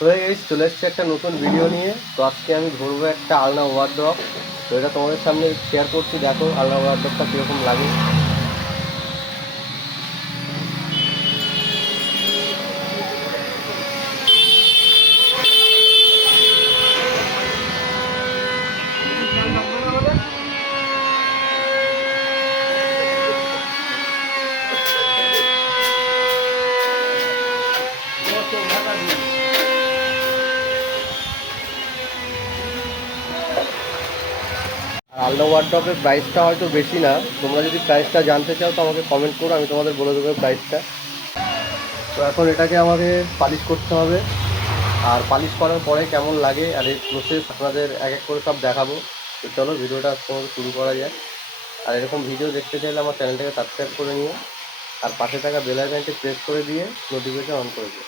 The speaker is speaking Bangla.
তো এই চলে এসছে একটা নতুন ভিডিও নিয়ে। তো আজকে আমি ধরবো একটা আলনা ওয়ারড্রপ। তো এটা তোমাদের সামনে শেয়ার করছি, দেখো আলনা ওয়ারড্রপটা কীরকম লাগে। আর আলনা ওয়ারড্রপের প্রাইসটা হয়তো বেশি না, তোমরা যদি প্রাইসটা জানতে চাও তো আমাকে কমেন্ট করো, আমি তোমাদের বলে দেবো প্রাইসটা। তো এখন এটাকে আমাদের পালিশ করতে হবে, আর পালিশ করার পরে কেমন লাগে আর এর প্রসেস আপনাদের এক এক করে সব দেখাবো। তো চলো ভিডিওটা তোমাদের শুরু করা যায়। আর এরকম ভিডিও দেখতে চাইলে আমার চ্যানেলটাকে সাবস্ক্রাইব করে নিও, আর পাশে থাকা বেল আইকনটি প্রেস করে দিয়ে নোটিফিকেশন অন করে দিও।